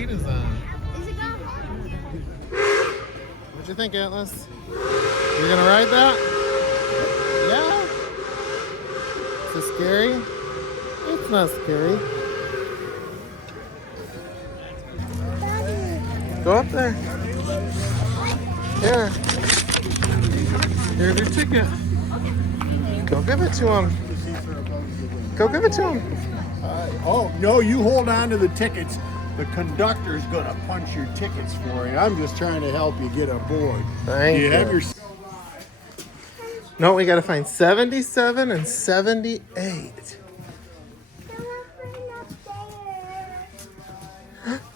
light is on. Is it gone? What'd you think, Atlas? You gonna ride that? Yeah? Is it scary? It's not scary. Go up there. Here. Here's your ticket. Go give it to him. Go give it to him. Oh, no, you hold on to the tickets. The conductor's going to punch your tickets for you. I'm just trying to help you get aboard. Thank you. Have your... No, we got to find 77 and 78.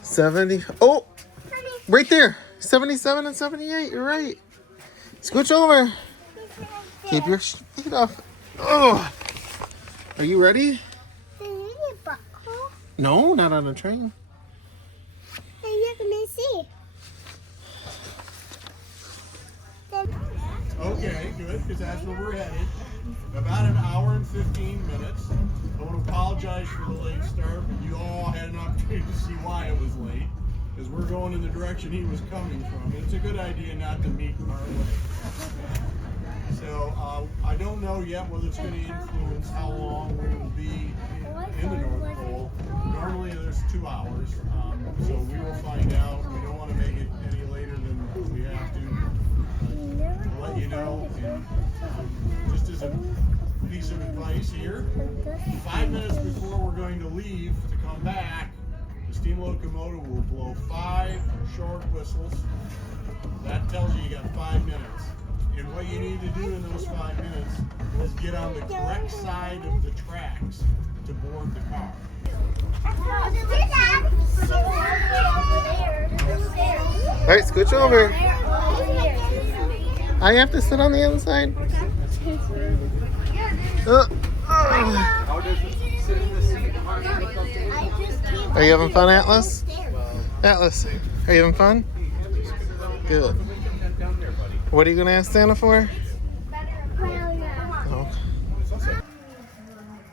70. Oh, right there. 77 and 78. You're right. Scooch over. Keep your feet off. Oh. Are you ready? No, not on a train. Okay, good, because that's where we're headed. About an hour and 15 minutes. I want to apologize for the late start, but you all had an opportunity to see why it was late, because we're going in the direction he was coming from. And it's a good idea not to meet our way. So I don't know yet whether it's going to influence how long we will be in the North Pole. Normally there's 2 hours, so we will find out. We don't want to make it any later than we have to. I'll let you know. And, just as a piece of advice here, 5 minutes before we're going to leave to come back, the steam locomotive will blow 5 short whistles. That tells you got 5 minutes. And what you need to do in those 5 minutes is get on the correct side of the tracks to board the car. All right, scooch over. I have to sit on the inside. Are you having fun, Atlas? Atlas, are you having fun? Good. What are you going to ask Santa for? Oh.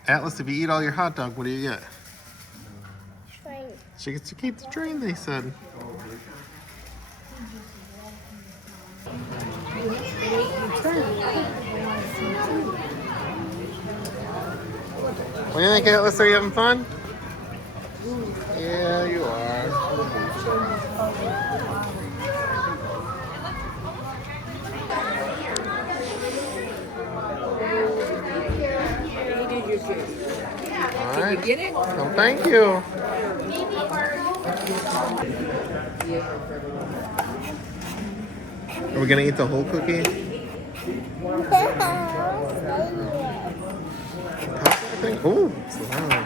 Atlas, if you eat all your hot dog, what do you get? Train. She gets to keep the train, they said. What do you think, Atlas? Are you having fun? Yeah, you are. All right. Get it? Well, thank you. Are we gonna eat the whole cookie? Oh, wow.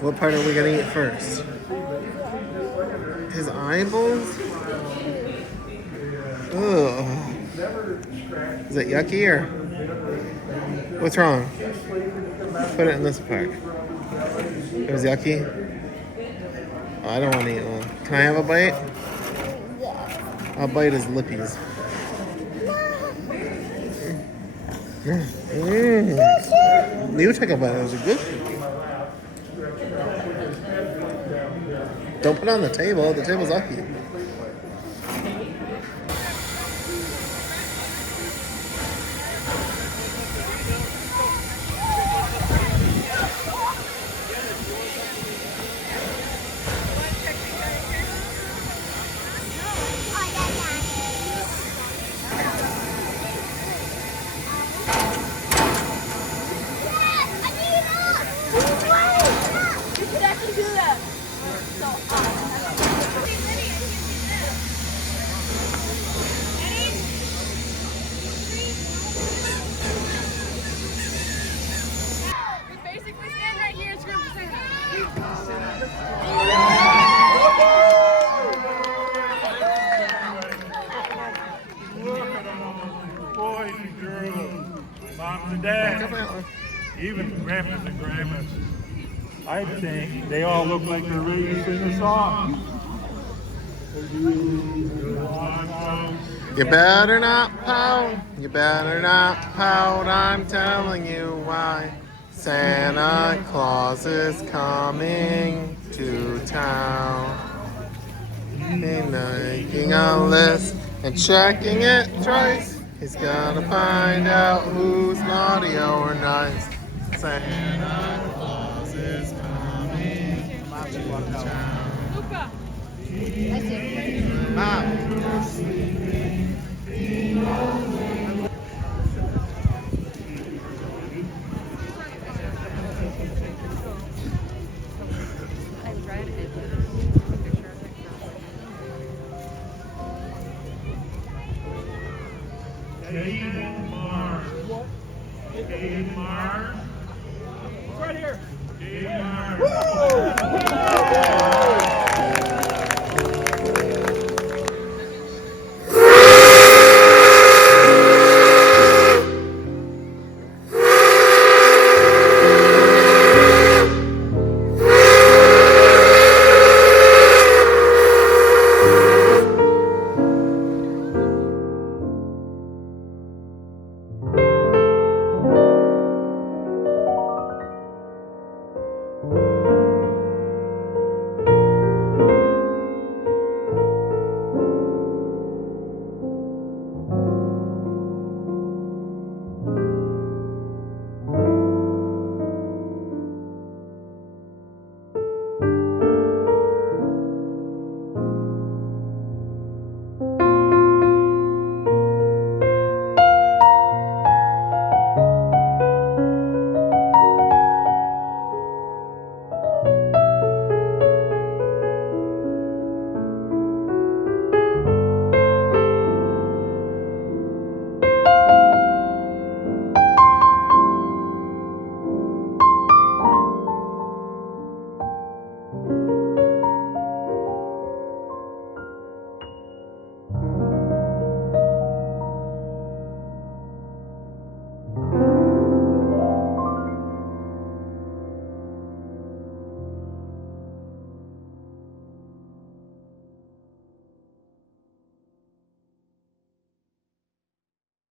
What part are we gonna eat first? His eyeballs? Ugh. Is it yucky or what's wrong? Put it in this part. It was yucky? Oh, I don't want to eat one. Can I have a bite? I'll bite his lippies. You take a bite. It was a good. Don't put it on the table. The table's lucky. Moms and dads, even grandmas and grandmas. I think they all look like they're ready to sing a song. You better not pout. You better not pout. I'm telling you why. Santa Claus is coming to to town. Making a list and checking it twice. He's gotta find out who's naughty or nice. Santa Claus is coming to town. Mom. I read it. Dave Mars. Dave Mars. Right here. Dave Mars.